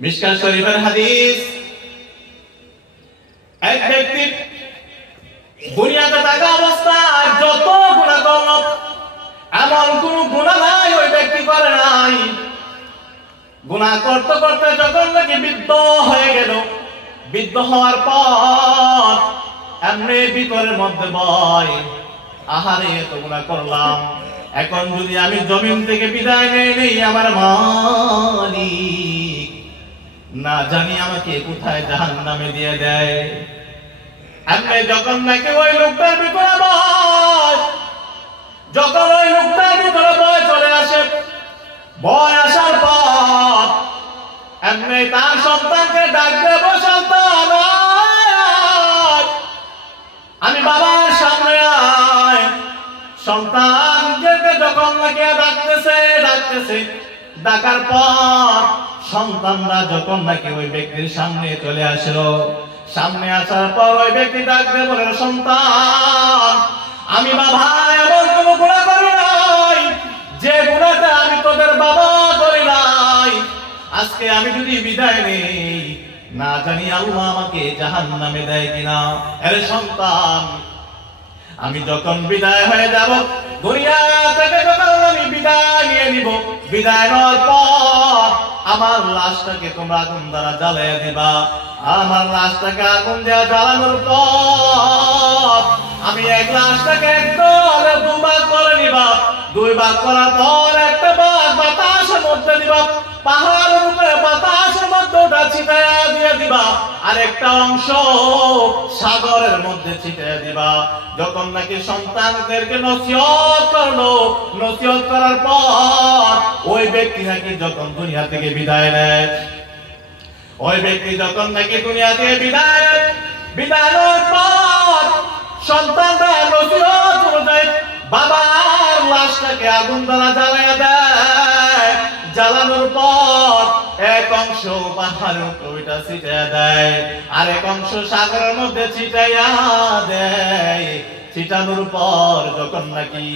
মিশকাত শরীফের হাদিস, এক ব্যক্তি দুনিয়াতে থাকা অবস্থায় যত গুনাহ করল, এমন কোন গুনাহ নাই ওই ব্যক্তি করে নাই। গুনাহ করতে করতে যখন নাকি বৃদ্ধ হয়ে গেল, বৃদ্ধ হওয়ার পর এমনি ভিতরের মধ্যে ভয়, আহারে এত গুনাহ করলাম, এখন যদি আমি জমিন থেকে বিদায় নেই আমার মালিক না জানি আমাকে কোথায় জাহান্নামে দিয়ে দেয়। এমনি যখন নাকি ওই লোকটার ভিতরে ভয়, যখন ওই লোকটার ভিতরে ভয় চলে আসে, ভয় আসার পর এমনি তার সন্তানকে ডাক দেব, সন্তান আমি বাবার সামনে আয়। সন্তানকে যখন নাকি ডাকতেছে, ডাকার পর সন্তানরা যখন নাকি ওই ব্যক্তির সামনে চলে আসলো, সামনে আসার পর ওই ব্যক্তি ডাকতে বলে, সন্তান আমি বাবা এমন কোন গুনাহ করি নাই যে গুনাহটা আমি তোদের বাবা করি নাই। আজকে আমি যদি বিদায় নেই, না জানি আল্লাহ আমাকে জাহান্নামে দেয় কিনা। আরে সন্তান, আমি যখন বিদায় হয়ে যাব, দুনিয়া থেকে যখন আমি বিদায় নিয়ে নিব, বিদায় নেওয়ার পর আমার লাশটাকে তোমরা আগুন দ্বারা জ্বালিয়ে দিবা। আমার লাশটাকে আগুন দিয়ে জ্বালানোর পর আমি এক লাশটাকে একদম দুভাগ করে নিবা। দুই ভাগ করার পর একটা ভাগ বাতাসের মধ্যে দিবা, পাহাড়ের উপরে বাতাসের মধ্যে ওটা ছিটাইয়া দিয়ে দিবা, আর একটা অংশ সাগরের মধ্যে ছিটাইয়া দিবা। যখন নাকি সন্তানদেরকে নসিহত করলো, নসিহত করার পর ওই ব্যক্তি নাকি যখন দুনিয়া থেকে বিদায় নেয়, ওই ব্যক্তি যখন নাকি দুনিয়া থেকে বিদায় নেওয়ার পর সন্তানরা নসিহত অনুযায়ী বাবার লাশটাকে আগুন দ্বারা জ্বালিয়ে দেয়। জ্বালানোর পর এক অংশ পাহাড়ের উপরে ছিটাইয়া দেয়, আর এক অংশ সাগরের মধ্যে ছিটাইয়া দেয়। ছিটানোর পর যখন নাকি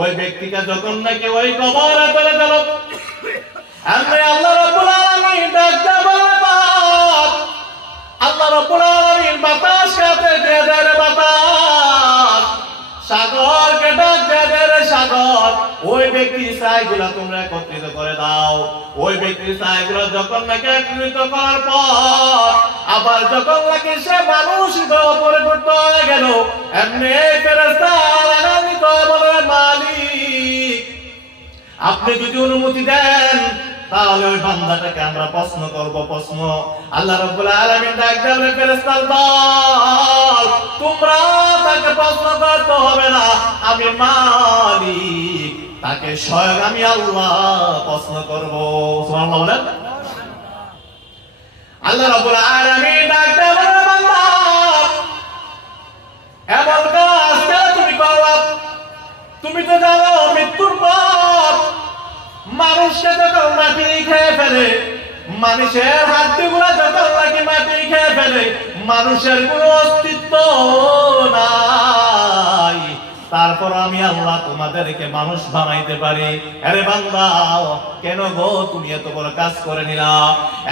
ওই ব্যক্তিটা যখন নাকি ওই কবরে চলে গেল, আমরা আল্লাহ রাব্বুল আলামিন ডাকতে বলে, আল্লাহ রাব্বুল আলামিন বাতাসকে দিয়ে দেয়, বাতাস সাগরকে ডাক দেয়, সাগর ওই ব্যক্তির ছাইগুলা তোমরা একত্রিত করে দাও। ওই ব্যক্তির ছাইগুলো যখন নাকি একত্রিত করার পর আবার যখন নাকি সে মানুষ পরিবর্তিত হয়ে গেল, এমনি ফেরেশতা আনন্দিত বলে, মালিক আপনি যদি অনুমতি দেন তাহলে ওই বান্দাটাকে আমরা প্রশ্ন করব। প্রশ্ন আল্লাহ রাব্বুল আলামিন ডাক দেন, ফেরেশতার দল তোমরা তাকে প্রশ্ন করতে হবে না, আমি মালিক তাকে স্বয়ং আমি আল্লাহ প্রশ্ন করব। সুবহানাল্লাহ বলেন। আল্লাহ রাব্বুল আলামিন ডাক দেন, বান্দা এমন কাজ কেন তুমি করলা? তুমি তো জানো মৃত্যুর পর মানুষকে যখন মাটি খেয়ে ফেলে, মানুষের হাড্ডিগুলো যখন নাকি মাটি খেয়ে ফেলে, মানুষের কোনো অস্তিত্ব নাই, তারপর আমি আল্লাহ তোমাদেরকে মানুষ বানাইতে পারি। আরে বান্দা কেন গো তুমি এত বড় কাজ করে নিলা?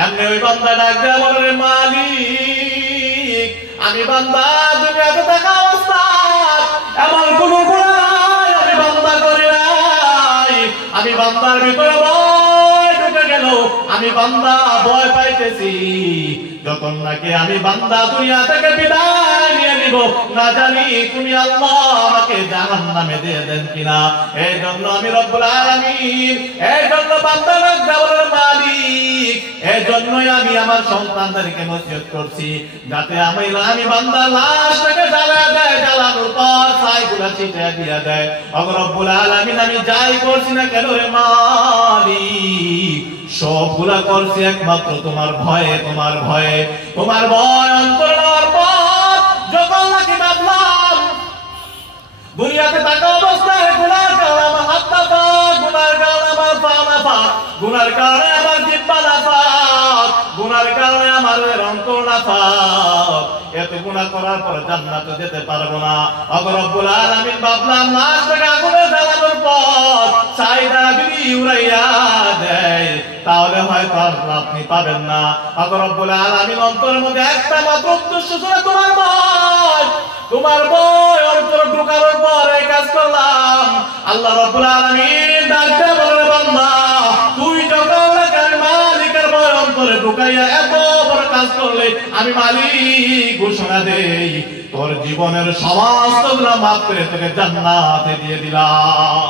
এমনি ওই বান্দা ডাক দেয়া বলে, মালিক আমি বান্দা দুনিয়াতে থাকা অবস্থায় এমন কোন গুনাহ আমি বান্দা করি নাই। আমি বান্দার ভিতরে ভয় ঢুকে গেল, আমি বান্দা ভয় পাইতেছি যখন নাকি আমি বান্দা দুনিয়া থেকে বিদায় নিয়ে নিব, না জানি তুমি আল্লাহ আমাকে জাহান্নামে দিয়ে দেন কিনা। এই জন্য আমি রব্বুল আলামিন, এই জন্য বান্দা ডাক দেওয়ার মালিক, এই জন্যই আমি আমার সন্তানদেরকে নসিহত করছি যাতে আমি বান্দা লাশটাকে জ্বালিয়ে দেয়, জ্বালানোর পর ছাইগুলা ছিটিয়ে দিয়ে দেয়। ওগো রব্বুল আলামিন আমি যাই করছি না কেন রে মালিক, সবগুলা করছি একমাত্র তোমার ভয়ে, তোমার ভয়ে, তোমার ভয় অন্তর নেওয়ার পর যখন নাকি ভাবলাম দুনিয়াতে থাকা অবস্থায় গুনার কারণে আমার হাত নাফা, গুনার কারণে আমার পা নাফা, গুনার কারণে আমার জিহ্বা নাফা, গুনার কারণে আমার অন্তর নাফা, এত গুনাহ করার পর জান্নাতে যেতে পারবো না। ওগো রব্বুল আলামিন ভাবলাম লাশটাকে আগুনে জ্বালানোর পর সম্পদ চাহিদা যদি উড়াইয়া দেয় তাহলে হয়তো আপনি পাবেন না। রব্বুল আলামিন অন্তরের মধ্যে একটা মাত্র উদ্দেশ্য ছিল তোমার ভয়, তোমার ভয় অন্তর ঢুকানোর পর এই কাজ করলাম। আল্লাহ রব্বুল আলামিন ডাকতে বলে বান্দা তুই যখন মালিকের ভয় অন্তরে ঢুকাইয়া এত বড় কাজ করলে আমি মালিক ঘোষণা দেই তোর জীবনের সমস্ত গুনাহ মাফ করে তোকে জান্নাতে দিয়ে দিলাম।